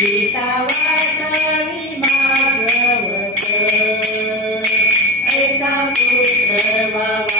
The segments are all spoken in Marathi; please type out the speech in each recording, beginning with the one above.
गीता ऐसा पुत्र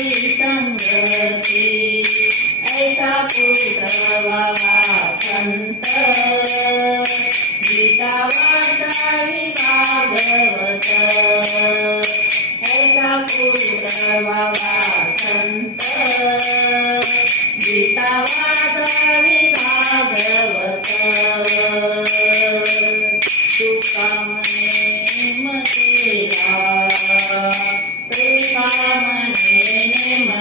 संगती. ऐसा पुत्र बाबा संत गीता वाचावी भागवत. ऐसा पुत्र बाबा संत गीता वाचावी भागवत. तुका मने मतेला तुका मने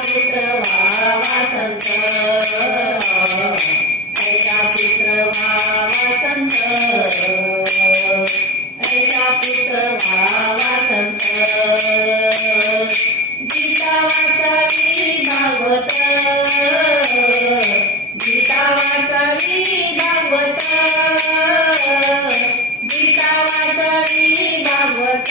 पुत्र भावा संत. ऐका पुत्र भावा संत. ऐका पुत्र भावा संत. गीता वाचावी भागवत. गीता वाचावी भागवत. गीता वाचावी भागवत.